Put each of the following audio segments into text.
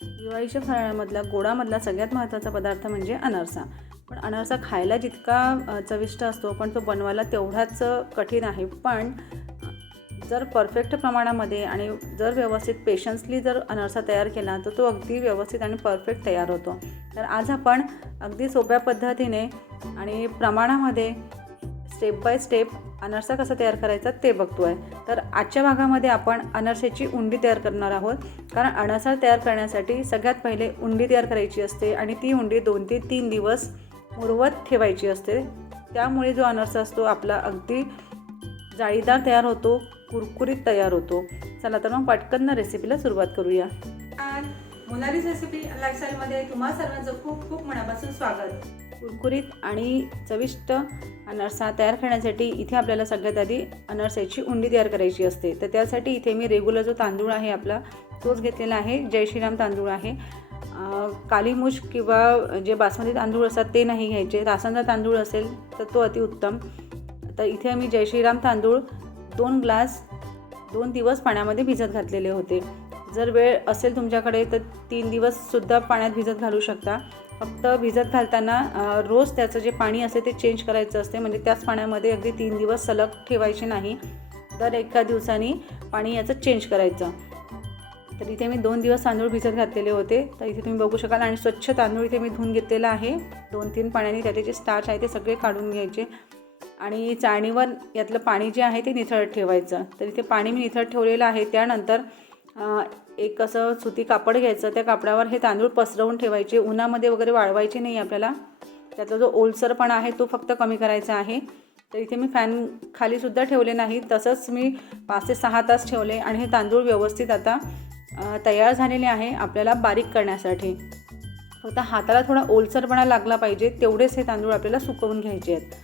दिवाळीच्या फराळामधला गोडामधला सगळ्यात महत्त्वाचा पदार्थ म्हणजे अनारसा. पण अनारसा खायला जितका चविष्ट असतो, पण तो बनवायला तेवढाच कठीण आहे. पण जर परफेक्ट प्रमाणामध्ये आणि जर व्यवस्थित पेशन्सली जर अनारसा तयार केला तर तो अगदी व्यवस्थित आणि परफेक्ट तयार होतो. तर आज आपण अगदी सोप्या पद्धतीने आणि प्रमाणामध्ये स्टेप बाय स्टेप अनारसा कसा तयार करायचा ते बघतो आहे. तर आजच्या भागामध्ये आपण अनारशाची उंडी तयार करणार आहोत. कारण अनारसा तयार करण्यासाठी सगळ्यात पहिले उंडी तयार करायची असते आणि ती उंडी 2 ते 3 दिवस मुरवत ठेवायची असते. त्यामुळे जो अनारसा असतो आपला अगदी जाळीदार तयार होतो, कुरकुरीत तयार होतो. चला तर मग पटकन रेसिपीला सुरुवात करूया. मोनालीस रेसिपी लाईफस्टाईलमध्ये तुम्हा सर्वांचं खूप खूप मनापासून स्वागत. कुरकुरीत आणि चविष्ट अनारसा तयार करण्यासाठी इथे आपल्याला सगळ्यात आधी अनारसाची उंडी तयार करायची असते. तर त्यासाठी इथे मी रेग्युलर जो तांदूळ आहे आपला तोच घेतलेला आहे. जय श्रीराम तांदूळ आहे. काली मूछ किंवा जे बासमती तांदूळ असतात ते नाही घ्यायचे. रासांचा तांदूळ असेल तर तो अतिउत्तम. तर इथे मी जय श्रीराम तांदूळ 2 ग्लास 2 दिवस पाण्यामध्ये भिजत घातलेले होते. जर वेळ असेल तुमच्याकडे तर 3 दिवससुद्धा पाण्यात भिजत घालू शकता. फक्त भिजत घालताना रोज त्याचं जे पाणी असते ते चेंज करायचं असते. म्हणजे त्याच पाण्यामध्ये अगदी 3 दिवस सलग ठेवायचे नाही. दर एका दिवसानी पाणी याचं चेंज करायचं. तर इथे मी 2 दिवस तांदूळ भिजत घातलेले होते. तर इथे तुम्ही बघू शकाल आणि स्वच्छ तांदूळ इथे मी धुवून घेतलेला आहे. 2-3 पाण्याने त्याचे जे स्टार्च आहे ते सगळे काढून घ्यायचे आणि चाळणीवर यातलं पाणी जे आहे ते निथळत ठेवायचं. तर इथे पाणी मी निथळत ठेवलेलं आहे. त्यानंतर एक असं सुती कापड घ्यायचं. त्या कापडावर हे तांदूळ पसरवून ठेवायचे. उन्हामध्ये वगैरे वाळवायचे नाही आपल्याला. त्यातला जो ओलसरपणा आहे तो फक्त कमी करायचा आहे. तर इथे मी फॅन खालीसुद्धा ठेवले नाही. तसंच मी 5 ते 6 तास ठेवले आणि हे तांदूळ व्यवस्थित आता तयार झालेले आहे आपल्याला बारीक करण्यासाठी. फक्त हाताला थोडा ओलसरपणा लागला पाहिजे तेवढेच हे तांदूळ आपल्याला सुकवून घ्यायचे आहेत.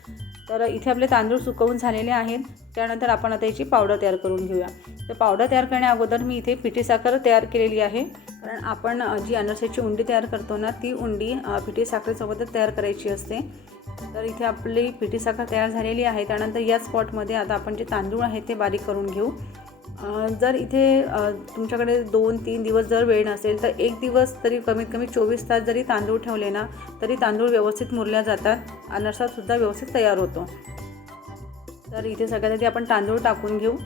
तर इथे आपले तांदूळ सुकवून झालेले आहेत. त्यानंतर आपण आता याची पावडर तयार करून घेऊया. तर पावडर तयार करण्याअगोदर मी इथे पिठी साखर तयार केलेली आहे. कारण आपण जी अनारसाची उंडी तयार करतो ना ती उंडी पिठी साखरेसोबतच तयार करायची असते. तर इथे आपली पिठी साखर तयार झालेली आहे. त्यानंतर या स्पॉटमध्ये आता आपण जे तांदूळ आहे ते बारीक करून घेऊ. जर इथे तुमच्याकडे 2-3 दिवस जर वेळ नसेल तर 1 दिवस तरी कमीत कमी 24 तास जरी तांदूळ ठेवले ना तरी तांदूळ व्यवस्थित मुरल्या जातात. अनारसासुद्धा व्यवस्थित तयार होतो. तर इथे सगळ्यात आधी आपण तांदूळ टाकून घेऊ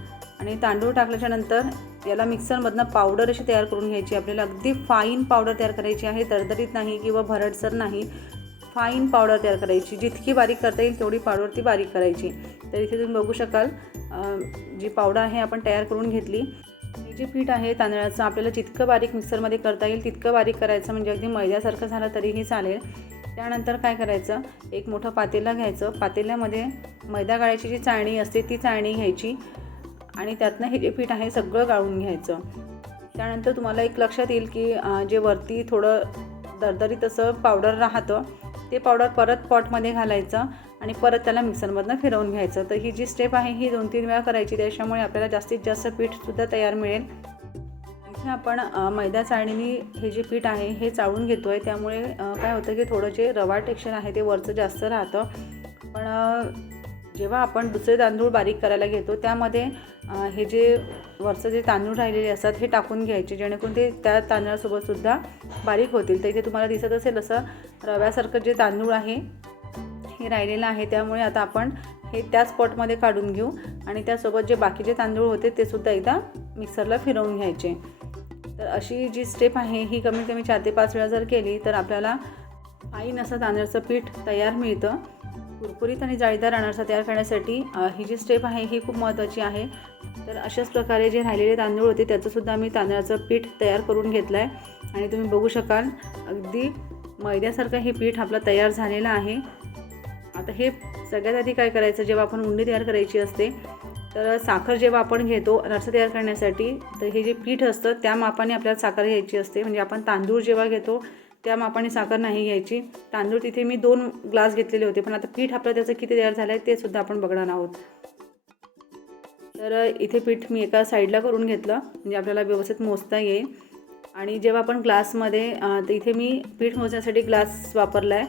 आणि तांदूळ टाकल्याच्यानंतर याला मिक्सरमधनं पावडर अशी तयार करून घ्यायची. आपल्याला अगदी फाईन पावडर तयार करायची आहे. दरदरीत नाही किंवा भरडसर नाही. फाईन पावडर तयार करायची. जितकी बारीक करता येईल तेवढी पावडर ती बारीक करायची. तर इथे तुम्ही बघू शकाल जी पावडर आहे आपण तयार करून घेतली. हे जे पीठ आहे तांदळाचं आपल्याला जितकं बारीक मिक्सरमध्ये करता येईल तितकं बारीक करायचं. म्हणजे अगदी मैद्यासारखं झालं तरीही चालेल. त्यानंतर काय करायचं, एक मोठं पातेलं घ्यायचं. पातेल्यामध्ये मैदा गाळायची जी चाळणी असते ती चाळणी घ्यायची आणि त्यातनं हे जे पीठ आहे सगळं गाळून घ्यायचं. त्यानंतर तुम्हाला एक लक्षात येईल की जे वरती थोडं दरदरीत असं पावडर राहतं ते पावडर परत पॉटमध्ये घालायचं आणि परत त्याला मिक्सरमधनं फिरवून घ्यायचं. तर ही जी स्टेप आहे ही 2-3 वेळा करायची. त्याच्यामुळे आपल्याला जास्तीत जास्त पीठसुद्धा तयार मिळेल. इथे आपण मैदा चाळणीने हे जे पीठ आहे हे चाळून घेतो आहे. त्यामुळे काय होतं की थोडं जे रवा टेक्स्चर आहे ते वरचं जास्त राहतं. पण जेव्हा आपण दुसरे तांदूळ बारीक करायला घेतो त्यामध्ये हे जे वरचं जे तांदूळ राहिलेले असतात हे टाकून घ्यायचे जेणेकरून ते त्या तांदळासोबतसुद्धा बारीक होतील. तर इथे तुम्हाला दिसत असेल असं रव्यासारखं जे तांदूळ आहे हे राहिलेलं आहे. त्यामुळे आता आपण हे त्याच पॉटमध्ये काढून घेऊ आणि त्यासोबत जे बाकीचे तांदूळ होते ते सुद्धा एकदा मिक्सरला फिरवून घ्यायचे. तर अशी जी स्टेप आहे ही कमीत कमी 4 ते 5 वेळा जर केली तर आपल्याला फाईन असं तांदळाचं पीठ तयार मिळतं. कुरकुरीत आणि जाळीदार अनारसा तयार करण्यासाठी ही जी स्टेप आहे ही खूप महत्त्वाची आहे. तर अशाच प्रकारे जे राहिलेले तांदूळ होते त्याचंसुद्धा मी तांदळाचं पीठ तयार करून घेतलं आहे आणि तुम्ही बघू शकाल अगदी मैद्यासारखं हे पीठ आपलं तयार झालेलं आहे. आता हे सगळ्यात आधी काय करायचं, जेव्हा आपण उंडी तयार करायची असते तर साखर जेव्हा आपण घेतो अनारसा तयार करण्यासाठी तर हे जे पीठ असतं त्या मापाने आपल्याला साखर घ्यायची असते. म्हणजे आपण तांदूळ जेव्हा घेतो त्या मापाने साखर नाही घ्यायची. तांदूळ तिथे मी 2 ग्लास घेतलेले होते. पण आता पीठ आपलं त्याचं किती तयार झालं आहे ते सुद्धा आपण बघणार आहोत. तर इथे पीठ मी एका साईडला करून घेतलं म्हणजे आपल्याला व्यवस्थित मोजता येईल. आणि जेव्हा आपण ग्लासमध्ये तर इथे मी पीठ मोजण्यासाठी ग्लास वापरला आहे.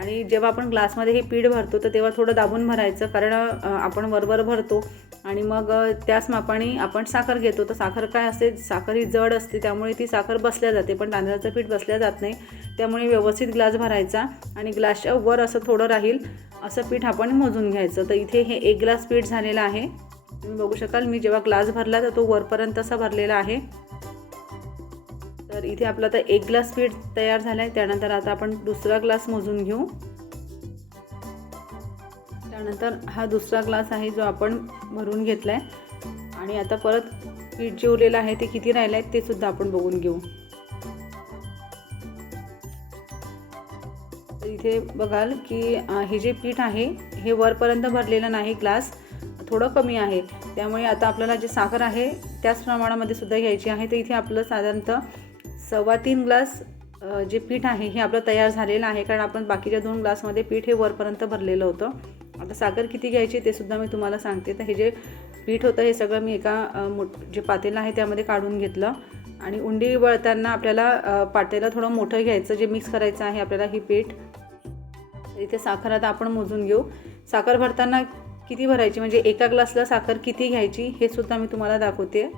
आणि जेव्हा आपण ग्लासमध्ये हे पीठ भरतो तर तेव्हा थोडं दाबून भरायचं, कारण आपण वरवर भरतो आणि मग त्याच मापाने आपण साखर घेतो. तर साखर काय असते, साखर ही जड असते त्यामुळे ती साखर बसल्या जाते, पण तांदळाचं पीठ बसल्या जात नाही. त्यामुळे व्यवस्थित ग्लास भरायचा आणि ग्लासच्या वर असं थोडं राहील असं पीठ आपण मोजून घ्यायचं. तर इथे हे 1 ग्लास पीठ झालेलं आहे. तुम्ही बघू शकाल मी जेव्हा ग्लास भरला तर तो वरपर्यंत असा भरलेला आहे. तर इथे आपला आता 1 ग्लास पीठ तयार झाला आहे. त्यानंतर आता आपण दुसरा ग्लास मोजून घेऊ. त्यानंतर हा दुसरा ग्लास आहे जो आपण भरून घेतला आहे आणि आता परत पीठ जे उरलेलं आहे ते किती राहिलं आहे ते सुद्धा आपण बघून घेऊ. तर इथे बघाल की हे जे पीठ आहे हे वरपर्यंत भरलेलं नाही, ग्लास थोडं कमी आहे. त्यामुळे आता आपल्याला जे साखर आहे त्याच प्रमाणामध्ये सुद्धा घ्यायची आहे. तर इथे आपलं साधारणतः 3.25 ग्लास जे पीठ आहे हे आपलं तयार झालेलं आहे, कारण आपण बाकीच्या 2 ग्लासमध्ये पीठ हे वरपर्यंत भरलेलं होतं. आता साखर किती घ्यायची ते सुद्धा मी तुम्हाला सांगते. तर हे जे पीठ होतं हे सगळं मी एका जे पातेलं आहे त्यामध्ये काढून घेतलं आणि उंडी वळताना आपल्याला पातेलं थोडं मोठं घ्यायचं, जे मिक्स करायचं आहे आपल्याला ही पीठ. इथे साखर आता आपण मोजून घेऊ. साखर भरताना किती भरायची, म्हणजे एका ग्लासला साखर किती घ्यायची हे सुद्धा मी तुम्हाला दाखवते.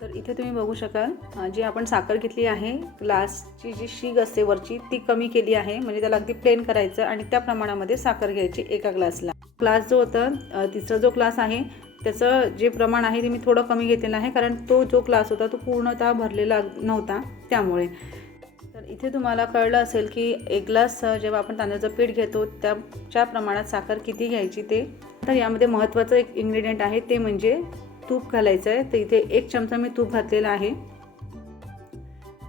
तर इथे तुम्ही बघू शकाल जी आपण साखर घेतली आहे, ग्लासची जी शीग असते वरची ती कमी केली आहे, म्हणजे त्याला अगदी प्लेन करायचं आणि त्या प्रमाणामध्ये साखर घ्यायची एका ग्लासला. ग्लास जो होता तिसरा जो ग्लास आहे त्याचं जे प्रमाण आहे ते मी थोडं कमी घेतलेलं आहे, कारण तो जो ग्लास होता तो पूर्णतः भरलेला नव्हता त्यामुळे. तर इथे तुम्हाला कळलं असेल की 1 ग्लास जेव्हा आपण तांदळाचं पीठ घेतो त्याच्या प्रमाणात साखर किती घ्यायची ते. तर यामध्ये महत्त्वाचं एक इन्ग्रेडियंट आहे ते म्हणजे तूप घालायचं आहे. तर इथे 1 चमचा मी तूप घातलेला आहे.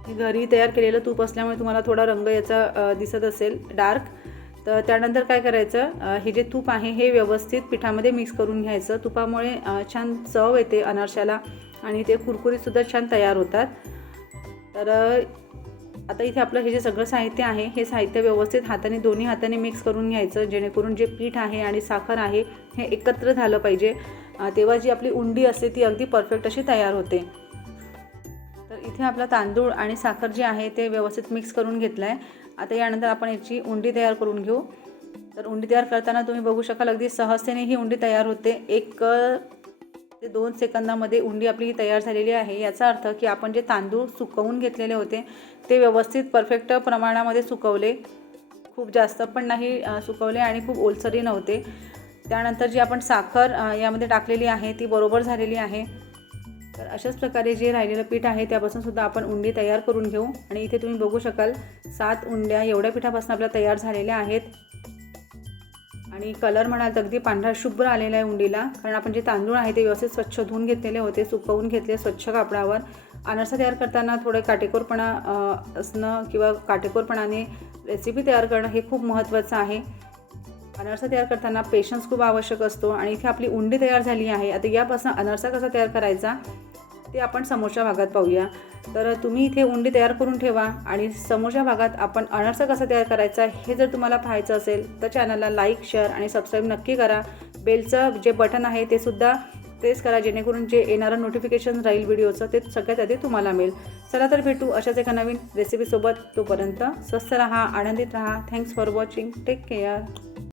हे घरी तयार केलेलं तूप असल्यामुळे तुम्हाला थोडा रंग याचा दिसत असेल डार्क. तर त्यानंतर काय करायचं, हे जे तूप आहे हे व्यवस्थित पिठामध्ये मिक्स करून घ्यायचं. तुपामुळे छान चव येते अनारशाला आणि ते कुरकुरीतसुद्धा छान तयार होतात. तर आता इथे आपलं हे जे सगळं साहित्य आहे हे साहित्य व्यवस्थित हाताने दोन्ही हाताने मिक्स करून घ्यायचं, जेणेकरून जे पीठ आहे आणि साखर आहे हे एकत्र झालं पाहिजे. तेव्हा जी आपली उंडी असते ती अगदी परफेक्ट अशी तयार होते. तर इथे आपला तांदूळ आणि साखर जे आहे ते व्यवस्थित मिक्स करून घेतलं आहे. आता यानंतर आपण याची उंडी तयार करून घेऊ. तर उंडी तयार करताना तुम्ही बघू शकाल अगदी सहजतेने ही उंडी तयार होते. 1 ते 2 सेकंदामध्ये उंडी आपली तयार झालेली आहे. याचा अर्थ की आपण जे तांदूळ सुकवून घेतलेले होते ते व्यवस्थित परफेक्ट प्रमाणामध्ये सुकवले, खूप जास्त पण नाही सुकवले आणि खूप ओलसरही नव्हते. त्यानंतर जी आपण साखर यामध्ये टाकलेली आहे ती बरोबर झालेली आहे. तर अशाच प्रकारे जे राहिलेलं पीठ आहे त्यापासून सुद्धा आपण उंडी तयार करून घेऊ. आणि इथे तुम्ही बघू शकाल 7 उंड्या एवढ्या पिठापासून आपल्या तयार झालेल्या आहेत. आणि कलर म्हणाल तर अगदी पांढरा शुभ्र आलेला आहे उंडीला, कारण आपण जे तांदूळ आहे ते व्यवस्थित स्वच्छ धुवून घेतलेले होते, सुकवून घेतले स्वच्छ कापडावर. अनारसा तयार करताना थोडं काटेकोरपणा असणं किंवा काटेकोरपणाने रेसिपी तयार करणं हे खूप महत्त्वाचं आहे. अनारसा तयार करताना पेशन्स खूप आवश्यक असतो. आणि इथे आपली उंडी तयार झाली आहे. आता यापासून अनारसा कसा तयार करायचा ते आपण समोरच्या भागात पाहूया. तर तुम्ही इथे उंडी तयार करून ठेवा आणि समोरच्या भागात आपण अनारसा कसा तयार करायचा हे जर तुम्हाला पाहायचं असेल तर चॅनलला लाईक, शेअर आणि सबस्क्राईब नक्की करा. बेलचं जे बटन आहे ते सुद्धा प्रेस करा, जेणेकरून जे येणारं नोटिफिकेशन राहील व्हिडिओचं ते सगळ्यात आधी तुम्हाला मिळेल. चला तर भेटू अशाच एका नवीन रेसिपीसोबत. तोपर्यंत स्वस्थ राहा, आनंदित राहा. Thanks for watching. Take care.